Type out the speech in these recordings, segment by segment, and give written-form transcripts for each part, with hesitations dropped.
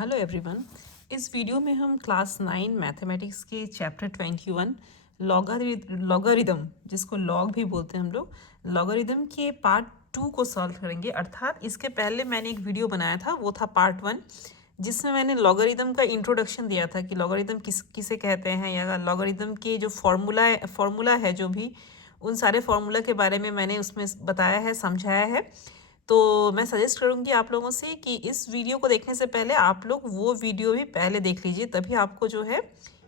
Hello everyone. इस video में हम क्लास 9 मैथमेटिक्स के चैप्टर 21 लॉगरिदम, जिसको लॉग भी बोलते हैं हम लोग, लॉगरिदम के पार्ट 2 को सॉल्व करेंगे। अर्थात इसके पहले मैंने एक वीडियो बनाया था, वो था पार्ट 1, जिसमें मैंने लॉगरिदम का इंट्रोडक्शन दिया था कि लॉगरिदम किसे कहते हैं, या लॉगरिदम के जो फॉर्मूला है, जो भी उन सारे फॉर्मूला के बारे में मैंने उसमें बताया है, समझाया है। तो मैं सजेस्ट करूँगी आप लोगों से कि इस वीडियो को देखने से पहले आप लोग वो वीडियो भी पहले देख लीजिए, तभी आपको जो है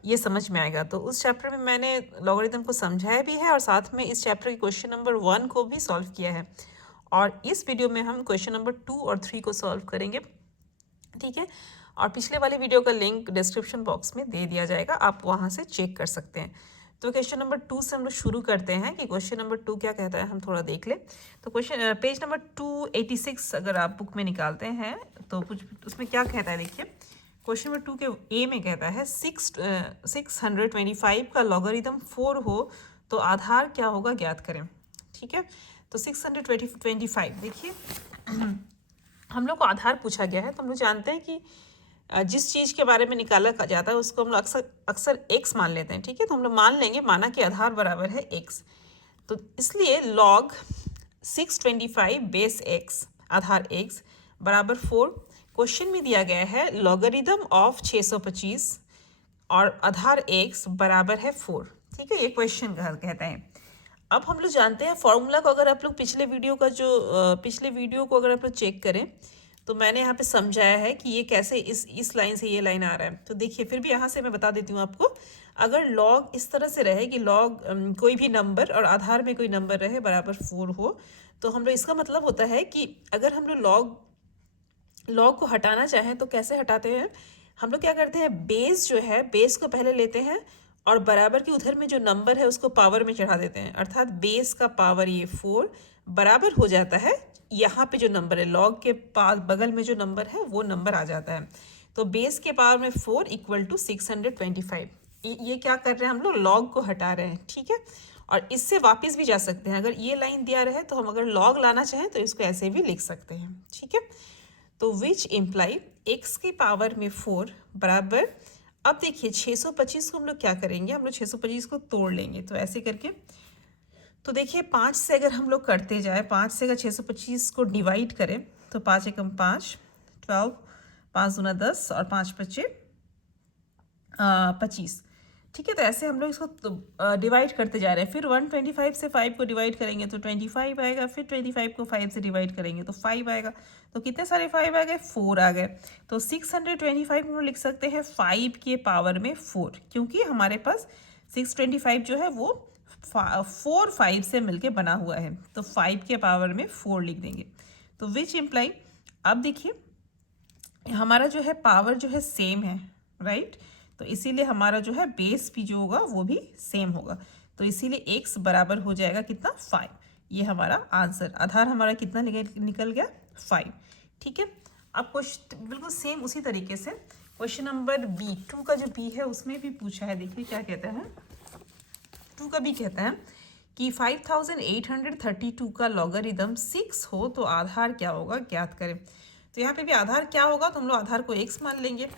ये समझ में आएगा। तो उस चैप्टर में मैंने लॉगरिदम को समझाया भी है और साथ में इस चैप्टर के क्वेश्चन नंबर 1 को भी सॉल्व किया है। और इस वीडियो में हम क्वेश्चन नंबर 2 और 3 को सॉल्व करेंगे, ठीक है। और पिछले वाले वीडियो का लिंक डिस्क्रिप्शन बॉक्स में दे दिया जाएगा, आप वहाँ से चेक कर सकते हैं। तो क्वेश्चन नंबर 2 से हम लोग शुरू करते हैं कि क्वेश्चन नंबर 2 क्या कहता है, हम थोड़ा देख लें। तो क्वेश्चन पेज नंबर 286 अगर आप बुक में निकालते हैं तो कुछ उसमें क्या कहता है, देखिए। क्वेश्चन नंबर 2 के ए में कहता है 625 का लॉगरिदम 4 हो तो आधार क्या होगा, ज्ञात करें। ठीक है, तो 625 देखिए हम लोग को आधार पूछा गया है, तो हम लोग जानते हैं कि जिस चीज़ के बारे में निकाला जाता है उसको हम लोग अक्सर एक्स मान लेते हैं। ठीक है, तो हम लोग मान लेंगे, माना कि आधार बराबर है एक्स, तो इसलिए लॉग 625 बेस एक्स आधार एक्स बराबर 4। क्वेश्चन में दिया गया है लॉगरिदम ऑफ 625 और आधार एक्स बराबर है 4। ठीक है, ये क्वेश्चन कहता है। अब हम लोग जानते हैं फॉर्मूला को, अगर आप लोग पिछले वीडियो को अगर आप लोग चेक करें तो मैंने यहाँ पे समझाया है कि ये कैसे इस लाइन से ये लाइन आ रहा है। तो देखिए, फिर भी यहाँ से मैं बता देती हूँ आपको। अगर लॉग इस तरह से रहे कि लॉग कोई भी नंबर और आधार में कोई नंबर रहे बराबर 4 हो, तो हम लोग इसका मतलब होता है कि अगर हम लोग लॉग को हटाना चाहें तो कैसे हटाते हैं, हम लोग क्या करते हैं, बेस जो है बेस को पहले लेते हैं और बराबर के उधर में जो नंबर है उसको पावर में चढ़ा देते हैं। अर्थात बेस का पावर ये 4 बराबर हो जाता है यहाँ पे जो नंबर है, लॉग के पास बगल में जो नंबर है वो नंबर आ जाता है। तो बेस के पावर में 4 इक्वल टू 625। ये क्या कर रहे हैं, हम लोग लॉग को हटा रहे हैं। ठीक है, और इससे वापस भी जा सकते हैं। अगर ये लाइन दिया रहे तो हम अगर लॉग लाना चाहें तो इसको ऐसे भी लिख सकते हैं। ठीक है, तो विच इम्प्लाई एक्स की पावर में 4 बराबर, अब देखिए 625 को हम लोग क्या करेंगे, हम लोग 625 को तोड़ लेंगे। तो ऐसे करके, तो देखिए 5 से अगर हम लोग करते जाए, 5 से अगर 625 को डिवाइड करें तो 5 एकम 5, 12, 5 दूना 10 और 5 पच्चे 25। ठीक है, तो ऐसे हम लोग इसको डिवाइड करते जा रहे हैं। फिर 125 से 5 को डिवाइड करेंगे तो 25 आएगा, फिर 25 को 5 से डिवाइड करेंगे तो 5 आएगा। तो कितने सारे 5 आ गए, 4 आ गए। तो 625 हम लोग लिख सकते हैं 5 के पावर में 4, क्योंकि हमारे पास 625 जो है वो 4 5 से मिलके बना हुआ है, तो 5 के पावर में 4 लिख देंगे। तो विच इम्प्लाई, अब देखिए हमारा जो है पावर जो है सेम है, राइट। तो इसीलिए हमारा जो है बेस भी जो होगा वो भी सेम होगा। तो इसीलिए x बराबर हो जाएगा कितना, 5। ये हमारा आंसर, आधार हमारा कितना निकल गया, 5। ठीक है, अब क्वेश्चन बिल्कुल सेम उसी तरीके से क्वेश्चन नंबर बी 2 का जो बी है उसमें भी पूछा है। देखिए क्या कहता है, 2 का बी कहता है कि 5832 का लॉगरिदम 6 हो तो आधार क्या होगा, ज्ञात करें। तो यहाँ पे भी आधार क्या होगा, तो हम लोग आधार को x मान लेंगे।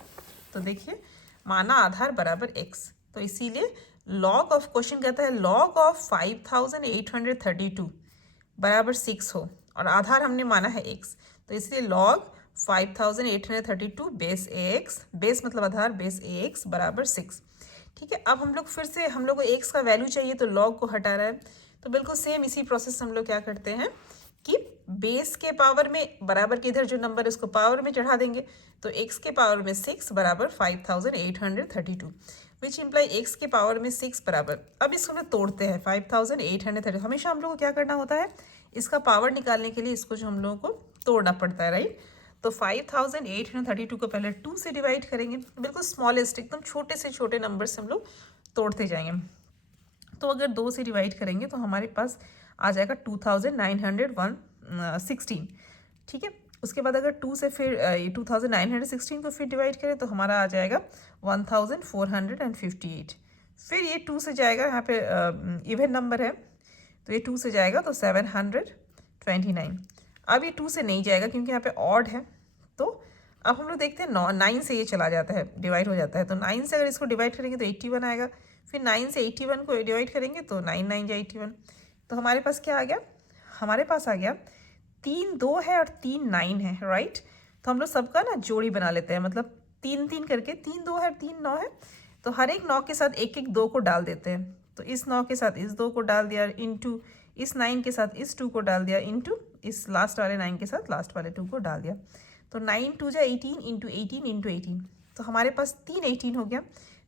तो देखिए, माना आधार बराबर x, तो इसीलिए लॉग ऑफ, क्वेश्चन कहता है लॉग ऑफ 5832 बराबर 6 हो और आधार हमने माना है x, तो इसलिए लॉग 5832 बेस ax, बेस मतलब आधार, बेस ax बराबर 6। ठीक है, अब हम लोग फिर से, हम लोग को x का वैल्यू चाहिए तो लॉग को हटा रहा है। तो बिल्कुल सेम इसी प्रोसेस हम लोग क्या करते हैं कि बेस के पावर में बराबर के इधर जो नंबर है उसको पावर में चढ़ा देंगे। तो x के पावर में 6 बराबर 5832, विच इम्प्लाई x के पावर में 6 बराबर, अब इसको हम तोड़ते हैं 5830। हमेशा हम लोग को क्या करना होता है, इसका पावर निकालने के लिए इसको जो हम लोगों को तोड़ना पड़ता है, राइट। तो 5832 को पहले 2 से डिवाइड करेंगे, बिल्कुल स्मॉलेस्ट एकदम छोटे से छोटे नंबर से हम लोग तोड़ते जाएंगे। तो अगर 2 से डिवाइड करेंगे तो हमारे पास आ जाएगा 2916। ठीक है, उसके बाद अगर 2 से फिर 2916 को फिर डिवाइड करें तो हमारा आ जाएगा 1458। फिर ये 2 से जाएगा, यहाँ पे इवन नंबर है तो ये 2 से जाएगा तो 729। अब ये 2 से नहीं जाएगा क्योंकि यहाँ पे ऑड है, तो अब हम लोग देखते हैं 9 से ये चला जाता है, डिवाइड हो जाता है। तो 9 से अगर इसको डिवाइड करेंगे तो 81 आएगा। फिर 9 से 81 को डिवाइड करेंगे तो 9 9 जा 81। तो हमारे पास क्या आ गया, हमारे पास आ गया 3 2 है और 3 9 है, राइट। तो हम लोग सबका ना जोड़ी बना लेते हैं, मतलब 3 3 करके, 3 2 है 3 9 है, तो हर एक 9 के साथ एक एक 2 को डाल देते हैं। तो इस 9 के साथ इस 2 को डाल दिया, इंटू इस 9 के साथ इस 2 को डाल दिया, इंटू इस लास्ट वाले 9 के साथ लास्ट वाले 2 को डाल दिया। तो 9 2 जा 18 इंटू 18 इंटू 18, तो हमारे पास 3 18 हो गया।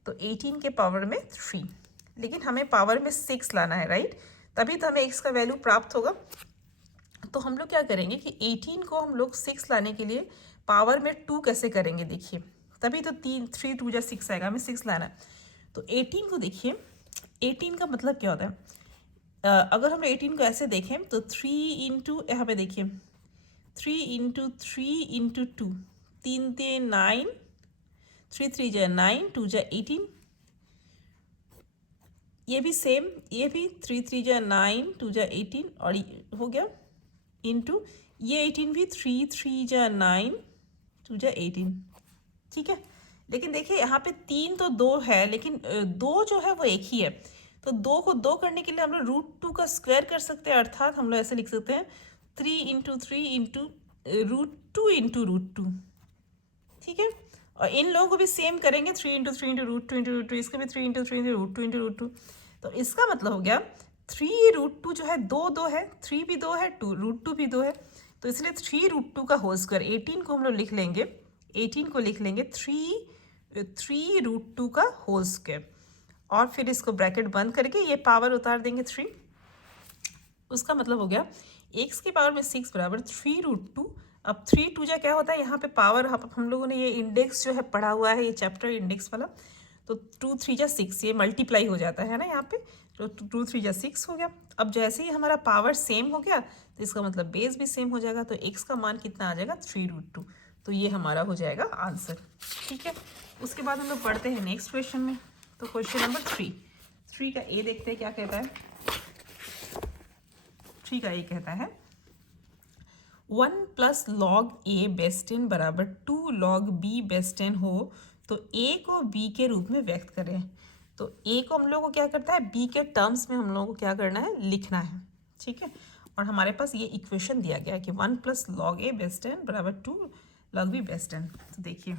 तो 18 के पावर में 3, लेकिन हमें पावर में 6 लाना है, राइट, तभी तो हमें x का वैल्यू प्राप्त होगा। तो हम लोग क्या करेंगे कि 18 को हम लोग 6 लाने के लिए पावर में 2 कैसे करेंगे, देखिए, तभी तो 3 2 जा 6 आएगा, हमें 6 लाना है। तो 18 को देखिए, 18 का मतलब क्या होता है, अगर हम 18 को ऐसे देखें तो 3 इंटू, यहाँ पे देखिए 3 इंटू 3 इंटू 2, 3 3 9, 3 3 जा 9, 2 जा 18, ये भी सेम, ये भी 3 3 जा 9, 2 जा 18 और हो गया, इंटू ये 18 भी 3 3 जा 9, 2 जा 18, ठीक है। लेकिन देखिए यहाँ पे 3 तो 2 है, लेकिन 2 जो है वो एक ही है। तो 2 को 2 करने के लिए हम लोग √2 का स्क्वायर कर सकते हैं, अर्थात हम लोग ऐसे लिख सकते हैं 3 इंटू 3 इंटू √2 इंटू √2, ठीक है। और इन लोगों को भी सेम करेंगे, 3 इंटू 3 इंटू √2 इंटू √2, इसका भी 3 इंटू 3 इंटू √2 इंटू √2। तो इसका मतलब हो गया 3 √2 जो है 2 2 है, 3 भी 2 है, √2 भी 2 है, तो इसलिए 3 √2 का होल स्क्वायर, 18 को हम लोग लिख लेंगे, 18 को लिख लेंगे 3 √2 का होल स्क्वायर, और फिर इसको ब्रैकेट बंद करके ये पावर उतार देंगे 3। उसका मतलब हो गया x की पावर में 6 बराबर 3 √2। अब 3 2 जा क्या होता है, यहाँ पे पावर हम लोगों ने ये इंडेक्स जो है पढ़ा हुआ है, ये चैप्टर इंडेक्स वाला, तो 2 3 जा 6, ये मल्टीप्लाई हो जाता है ना यहाँ पे, तो 2 3 जा 6 हो गया। अब जैसे ही हमारा पावर सेम हो गया तो इसका मतलब बेस भी सेम हो जाएगा, तो x का मान कितना आ जाएगा 3 √2। तो ये हमारा हो जाएगा आंसर, ठीक है। उसके बाद हम लोग पढ़ते हैं नेक्स्ट क्वेश्चन में। तो क्वेश्चन नंबर 3 का ए देखते हैं क्या कहता है। 3 का ए कहता है 1 प्लस लॉग ए बेस 10 बराबर 2 लॉग बी बेस 10 हो तो ए को बी के रूप में व्यक्त करें। तो ए को हम लोग को क्या करता है, बी के टर्म्स में हम लोगों को क्या करना है, लिखना है, ठीक है। और हमारे पास ये इक्वेशन दिया गया है कि 1 प्लस लॉग ए बेस 10 बराबर 2 लॉग बी बेस 10। तो देखिए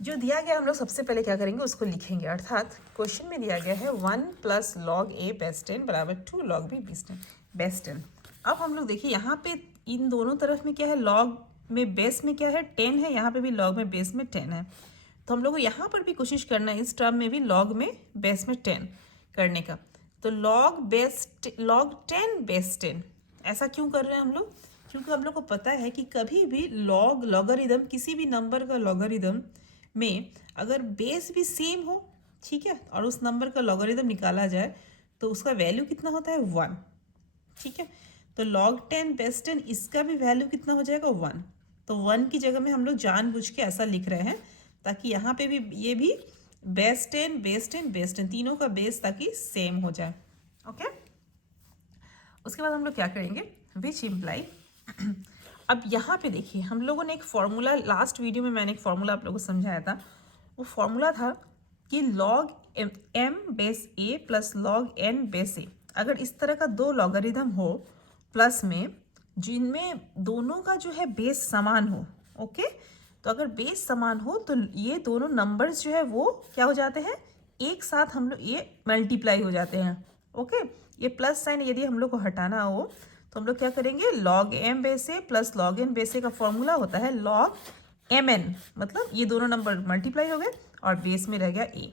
जो दिया गया हम लोग सबसे पहले क्या करेंगे, उसको लिखेंगे, अर्थात क्वेश्चन में दिया गया है 1 प्लस लॉग ए बेस 10 बराबर 2 लॉग बी बेस 10। अब हम लोग देखिए यहाँ पे इन दोनों तरफ में क्या है, लॉग में बेस में क्या है 10 है, यहाँ पे भी लॉग में बेस में 10 है। तो हम लोग को यहाँ पर भी कोशिश करना है इस टर्म में भी लॉग में बेस में 10 करने का। तो लॉग 10 बेस 10, ऐसा क्यों कर रहे हैं हम लोग, क्योंकि हम लोग को पता है कि कभी भी लॉगरिदम किसी भी नंबर का लॉगरिदम में अगर बेस भी सेम हो, ठीक है, और उस नंबर का लॉगरिदम निकाला जाए तो उसका वैल्यू कितना होता है 1, ठीक है। तो log 10 बेस 10 इसका भी वैल्यू कितना हो जाएगा 1। तो 1 की जगह में हम लोग जानबूझ के ऐसा लिख रहे हैं ताकि यहाँ पे भी ये भी बेस 10 बेस 10 बेस 10 तीनों का बेस ताकि सेम हो जाए, ओके। उसके बाद हम लोग क्या करेंगे, विच इम्प्लाई अब यहाँ पे देखिए हम लोगों ने एक फॉर्मूला, लास्ट वीडियो में मैंने एक फॉर्मूला आप लोगों को समझाया था। वो फॉर्मूला था कि log m base a plus log n base a, अगर इस तरह का दो लॉगरिदम हो प्लस में जिनमें दोनों का जो है बेस समान हो, ओके। तो अगर बेस समान हो तो ये दोनों नंबर्स जो है वो क्या हो जाते हैं, एक साथ हम लोग ये मल्टीप्लाई हो जाते हैं, ओके। ये प्लस साइन यदि हम लोग को हटाना हो तो हम लोग क्या करेंगे, log m base a plus log n base a का फॉर्मूला होता है log mn, मतलब ये दोनों नंबर मल्टीप्लाई हो गए और बेस में रह गया a।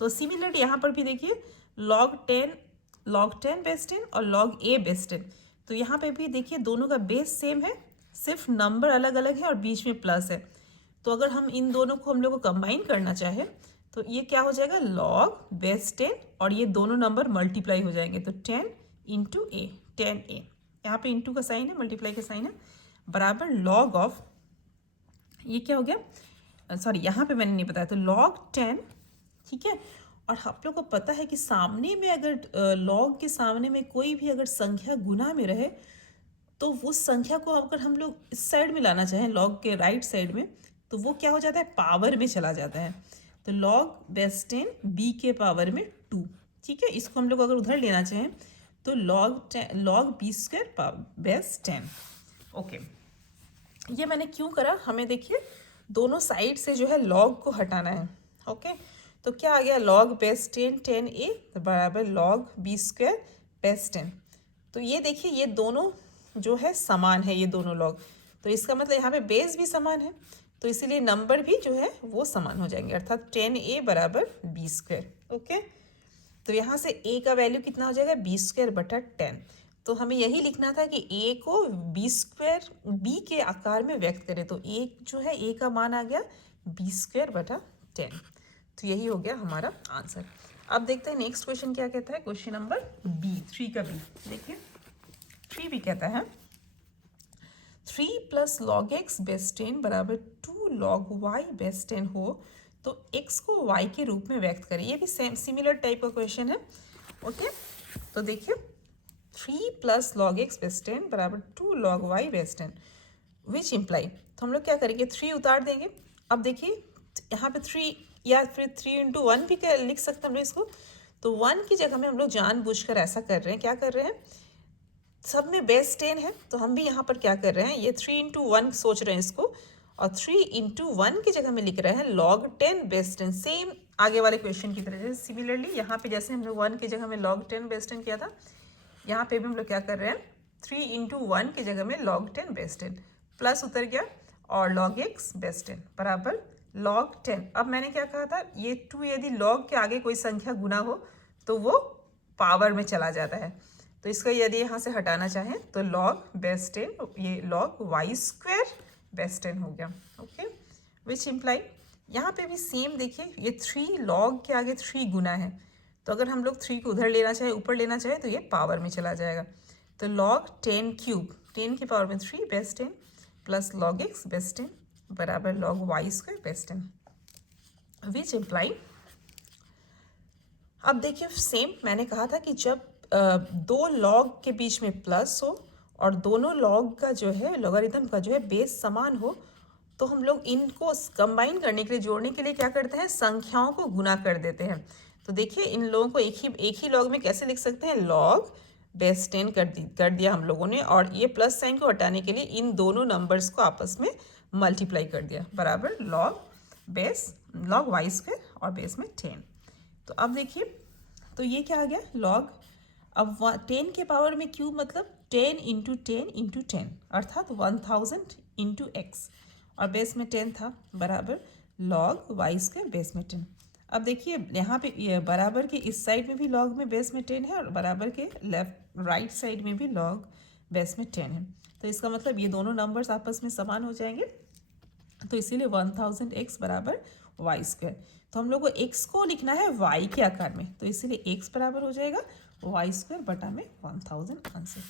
तो सिमिलरली यहाँ पर भी देखिए log 10 बेस 10 और log a बेस 10, तो यहाँ पे भी देखिए दोनों का बेस सेम है, सिर्फ नंबर अलग अलग है और बीच में प्लस है। तो अगर हम इन दोनों को हम लोग को कंबाइन करना चाहे तो ये क्या हो जाएगा, log बेस 10 और ये दोनों नंबर मल्टीप्लाई हो जाएंगे, तो 10 इंटू ए, 10a, यहाँ पे इंटू का साइन है, मल्टीप्लाई का साइन है, बराबर log ऑफ, ये क्या हो गया, सॉरी यहाँ पे मैंने नहीं बताया, तो log 10, ठीक है। और आप लोग को पता है कि सामने में अगर log के सामने में कोई भी अगर संख्या गुना में रहे तो वो संख्या को अगर हम लोग इस साइड में लाना चाहें, लॉग के राइट साइड में, तो वो क्या हो जाता है, पावर में चला जाता है। तो लॉग बेस 10 बी के पावर में 2, ठीक है। इसको हम लोग अगर उधर लेना चाहें तो log b square base 10। Okay, ये मैंने क्यों करा, हमें देखिए दोनों साइड से जो है लॉग को हटाना है। ओके, तो क्या आ गया, लॉग बेस 10 10a बराबर लॉग बी स्क्वायर बेस 10। तो ये देखिए ये दोनों जो है समान है, ये दोनों लॉग, तो इसका मतलब यहाँ पे बेस भी समान है, तो इसीलिए नंबर भी जो है वो समान हो जाएंगे, अर्थात 10a बराबर बी स्क्वायर। ओके, तो यहाँ से a का वैल्यू कितना हो जाएगा, बी स्क्वायर बटा 10। तो हमें यही लिखना था कि a को बी स्क्वायर b के आकार में व्यक्त करें, तो a जो है a का मान आ गया बी स्क्वायर बटा 10। तो यही हो गया हमारा आंसर। अब देखते हैं नेक्स्ट क्वेश्चन क्या कहता है, क्वेश्चन नंबर बी, 3 का बी। देखिए 3 भी कहता है 3 प्लस लॉग एक्स बेस 10 बराबर 2 लॉग वाई बेस 10 हो तो x को y के रूप में व्यक्त करें। ये भी सेम सिमिलर टाइप का क्वेश्चन है। ओके, तो देखिए 3 प्लस लॉग एक्स बेस 10 बराबर 2 लॉग वाई बेस 10 विच इम्प्लाई, तो हम लोग क्या करेंगे, 3 उतार देंगे। अब देखिए यहाँ पे 3 या फिर 3 इंटू 1 भी लिख सकते हैं हम लोग इसको। तो 1 की जगह में हम लोग जानबूझकर ऐसा कर रहे हैं, क्या कर रहे हैं, सब में बेस 10 है, तो हम भी यहाँ पर क्या कर रहे हैं, ये 3 इंटू 1 सोच रहे हैं इसको, और 3 इंटू 1 की जगह में लिख रहे हैं लॉग 10 बेस 10। सेम आगे वाले क्वेश्चन की तरह, जैसे सिमिलरली यहाँ पे जैसे हमने 1 की जगह में लॉग 10 बेस 10 किया था, यहाँ पे भी हम लोग क्या कर रहे हैं, 3 इंटू 1 की जगह में लॉग 10 बेस 10 प्लस उतर गया और लॉग एक्स बेस 10 बराबर लॉग 10। अब मैंने क्या कहा था, ये 2 यदि लॉग के आगे कोई संख्या गुना हो तो वो पावर में चला जाता है, तो इसको यदि यहाँ से हटाना चाहें तो लॉग बेस 10, ये लॉग वाई स्क्वायर बेस 10 हो गया। ओके, विच इम्प्लाई यहाँ पे भी सेम देखिए, ये 3 लॉग के आगे 3 गुना है, तो अगर हम लोग 3 को उधर लेना चाहे, ऊपर लेना चाहे, तो ये पावर में चला जाएगा। तो लॉग 10 क्यूब 10 की पावर में 3 base 10 plus log x base 10 बराबर लॉग वाई स्क्वायर बेस 10 विच इम्प्लाई। अब देखिए सेम मैंने कहा था कि जब दो लॉग के बीच में प्लस हो और दोनों लॉग का जो है लॉगरिथम का जो है बेस समान हो, तो हम लोग इनको कंबाइन करने के लिए, जोड़ने के लिए क्या करते हैं, संख्याओं को गुना कर देते हैं। तो देखिए इन लोगों को एक ही लॉग में कैसे लिख सकते हैं, लॉग बेस 10 कर दिया हम लोगों ने, और ये प्लस साइन को हटाने के लिए इन दोनों नंबर्स को आपस में मल्टीप्लाई कर दिया, बराबर लॉग वाई स्क्वायर और बेस में 10। तो अब देखिए, तो ये क्या आ गया, लॉग, अब 10 के पावर में क्यूब मतलब 10 इंटू 10 इंटू 10 अर्थात 1000 इंटू एक्स, और बेस में 10 था, बराबर लॉग वाई स्क्वायर बेस में 10। अब देखिए यहाँ पे ये बराबर के इस साइड में भी लॉग में बेस में 10 है, और बराबर के लेफ्ट राइट साइड में भी लॉग बेस में 10 है, तो इसका मतलब ये दोनों नंबर्स आपस में समान हो जाएंगे, तो इसीलिए 1000 एक्स बराबर वाई स्क्वायर। तो हम लोग को एक्स को लिखना है वाई के आकार में, तो इसीलिए एक्स बराबर हो जाएगा वाई स्क्वायर बटा में 1000 आंसर।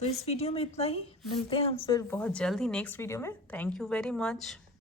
तो इस वीडियो में इतना ही, मिलते हैं हम फिर बहुत जल्द ही नेक्स्ट वीडियो में। Thank you very much.